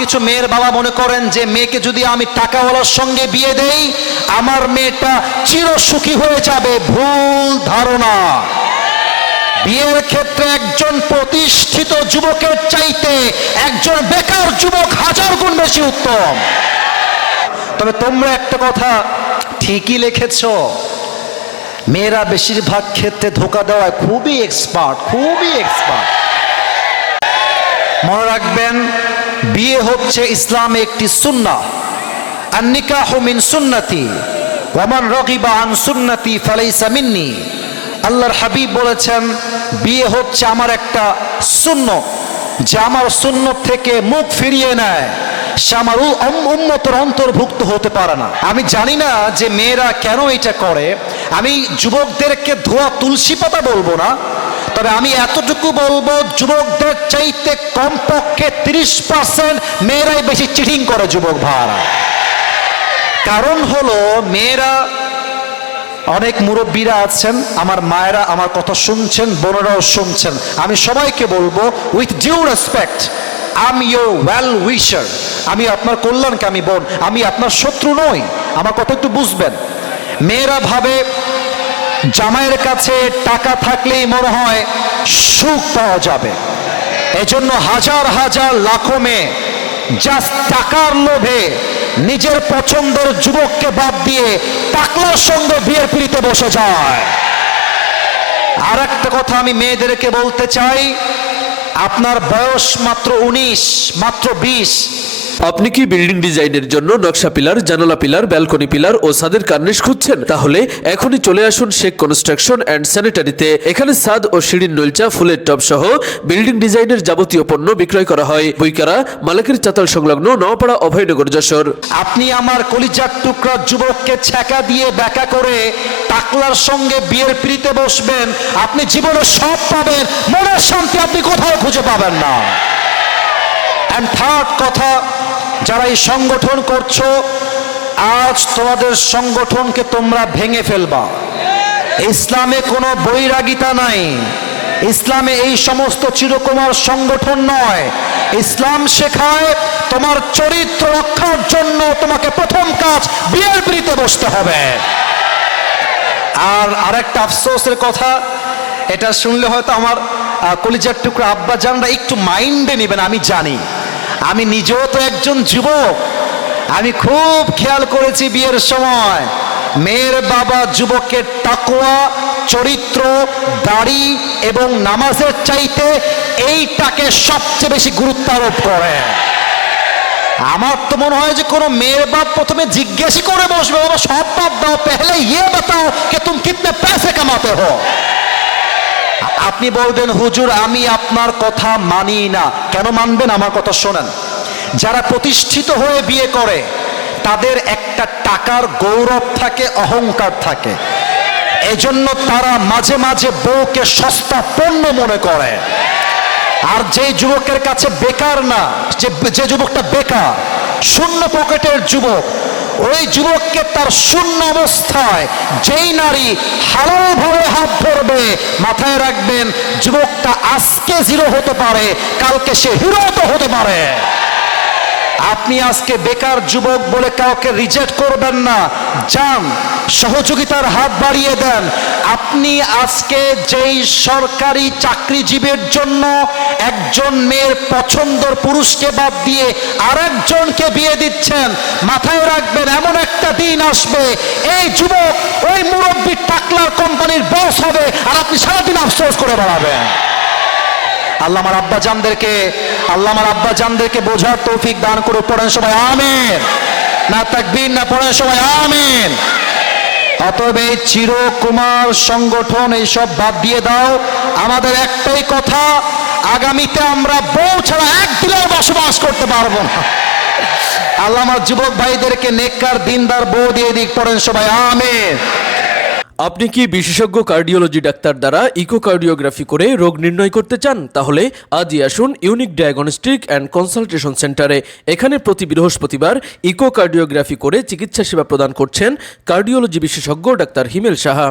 কিছু মেয়ের বাবা মনে করেন যে মেয়েকে যদি আমি টাকাওয়ালার সঙ্গে বিয়ে দেই আমার মেয়েটা চিরসুখী হয়ে যাবে। ভুল ধারণা। বিয়ের ক্ষেত্রে একজন প্রতিষ্ঠিত যুবকের চাইতে একজন বেকার যুবক 1000 গুণ বেশি উত্তম। তবে তোমরা একটা কথা ঠিকই লিখেছ, মেয়েরা বেশিরভাগ ক্ষেত্রে ধোঁকা দেওয়ায় খুবই এক্সপার্ট। মনে রাখবেন, বিয়ে হচ্ছে ইসলামে একটি সুন্নাহ। আন-নিকাহু মিন সুন্নতি ওয়া মান রাগিবা আন সুন্নতি ফালাইসা মিন্নি। আল্লাহর হাবিব বলেছেন, বিয়ে হচ্ছে আমার একটা সুন্নত, যে আমার সুন্নত থেকে মুখ ফিরিয়ে নেয় সে আমার উম্মতের অন্তর্ভুক্ত হতে পারে না। আমি জানি না যে মেয়েরা কেন এটা করে। আমি যুবকদেরকে ধোয়া তুলসী পাতা বলবো না, তবে আমি এতটুকু বলবো, যুবকদের চাইতে কমপক্ষে 30% মেয়েরাই বেশি চিটিং করে যুবক ভাইরা। কারণ হলো, মেয়েরা, অনেক মুরব্বীরা আছেন, আমার মায়েরা আমার কথা শুনছেন, বোনেরাও শুনছেন, আমি সবাইকে বলবো with due respect, I am your well wisher. আমি আপনার কল্যাণকামী বোন, আমি আপনার শত্রু নই। আমার কথা একটু বুঝবেন। মেয়েরা ভাবে জামাইয়ের কাছে টাকা থাকলেই মনে হয় সুখ পাওয়া যাবে। এজন্য হাজার হাজার লাখো মেয়ে জাস্ট টাকার লোভে নিজের পছন্দের যুবককে বাদ দিয়ে টাকলার সঙ্গে বিয়ের পিড়িতে বসে যায়। আর একটা কথা আমি মেয়েদেরকে বলতে চাই, আপনার বয়স মাত্র 19, মাত্র 20। আপনি কি বিল্ডিং ডিজাইনের জন্য নকশা পিলার, জানালা পিলার, ব্যালকনি পিলার ও ছাদের কার্নিশ খুঁজছেন? তাহলে এখনই চলে আসুন শেখ কনস্ট্রাকশন অ্যান্ড স্যানিটারিতে। এখানে ছাদ ও সিঁড়ির নলচা, ফুলের টব সহ বিল্ডিং ডিজাইনের যাবতীয় পণ্য বিক্রয় করা হয়। বইকারা, মালিকের চাতাল সংলগ্ন নওপাড়া, অভয়নগর, যশোর। আপনি আমার কলিজার টুকরা যুবককে ছ্যাঁকা দিয়ে ব্যাকা করে টাকলার সঙ্গে বিয়ের পিড়িতে বসবেন, আপনি জীবনে সব পাবেন, মনের শান্তি আপনি কোথাও খুঁজে পাবেন না। এন্ড থার্ড কথা, যারা এই সংগঠন করছো, আজ তোমাদের সংগঠনকে তোমরা ভেঙে ফেলবা। ইসলামে কোনো বৈরাগিতা নাই, ইসলামে এই সমস্ত চিরকুমার সংগঠন নয়। ইসলাম শেখায় তোমার চরিত্র রক্ষার জন্য তোমাকে প্রথম কাজ বিয়ের পিড়িতে বসতে হবে। আর আরেকটা আফসোসের কথা, এটা শুনলে হয়তো আমার কলিজার টুকরা আব্বা জানরা একটু মাইন্ডে নেবেন, আমি জানি। আমি নিজেও তো একজন যুবক, আমি খুব খেয়াল করেছি বিয়ের সময় মেয়ের বাবা যুবকের তাকওয়া, চরিত্র, দাড়ি এবং নামাজের চাইতে এইটাকে সবচেয়ে বেশি গুরুত্ব আরোপ করে। আমার তো মনে হয় যে কোনো মেয়ের বাপ প্রথমে জিজ্ঞেসই করে বসবে, বাবা সব বাদ দাও, পহলে ইয়ে বাতাও कि तुम कितने पैसे कमाते हो। আপনি বলবেন, হুজুর আমি আপনার কথা মানি না। কেন মানবেন? আমার কথা শোনেন। যারা প্রতিষ্ঠিত হয়ে বিয়ে করে তাদের একটা টাকার গৌরব থাকে, অহংকার থাকে, এজন্য তারা মাঝে মাঝে বউকে সস্তা পণ্য মনে করে। আর যে যুবকের কাছে বেকার না, যে যুবকটা বেকার, শূন্য পকেটের যুবক, ওই যুবককে তার শূন্য অবস্থায় যেই নারী হালালভাবে হাত ধরবে, মাথায় রাখবেন যুবকটা আজকে জিরো হতে পারে, কালকে সে হিরো তো হতে পারে। আপনি আজকে বেকার যুবক বলে কাউকে রিজেক্ট করবেন না, যান সহযোগিতার হাত বাড়িয়ে দেন। আপনি আজকে যেই সরকারি চাকরিজীবীর জন্য একজন মেয়ের পছন্দের পুরুষকে বাদ দিয়ে আরেকজনকে বিয়ে দিচ্ছেন, মাথায় রাখবেন এমন একটা দিন আসবে এই যুবক ওই মুরব্বী টাকলার কোম্পানির বস হবে, আর আপনি সারাদিন আফসোস করে বেড়াবেন। আল্লাহ আমার আব্বা জানদেরকে বোঝার তৌফিক দান করে। পড়েন সবাই আমিন। না তাকবীর না, পড়েন সবাই আমিন। অতএব এই চিরকুমার সংগঠন এইসব বাদ দিয়ে দাও। আমাদের একটাই কথা, আগামীতে আমরা বউ ছাড়া একদিনেও বসবাস করতে পারবো না। আল্লাহ আমার যুবক ভাইদেরকে নেককার দিনদার বউ দিয়ে দিক। পড়েন সবাই আমিন। আপনি কি বিশেষজ্ঞ কার্ডিওলজি ডাক্তার দ্বারা ইকোকার্ডিওগ্রাফি করে রোগ নির্ণয় করতে চান? তাহলে আজই আসুন ইউনিক ডায়াগনস্টিক অ্যান্ড কনসালটেশন সেন্টারে। এখানে প্রতি বৃহস্পতিবার ইকোকার্ডিওগ্রাফি করে চিকিৎসা সেবা প্রদান করছেন কার্ডিওলজি বিশেষজ্ঞ ডাক্তার হিমেল সাহা।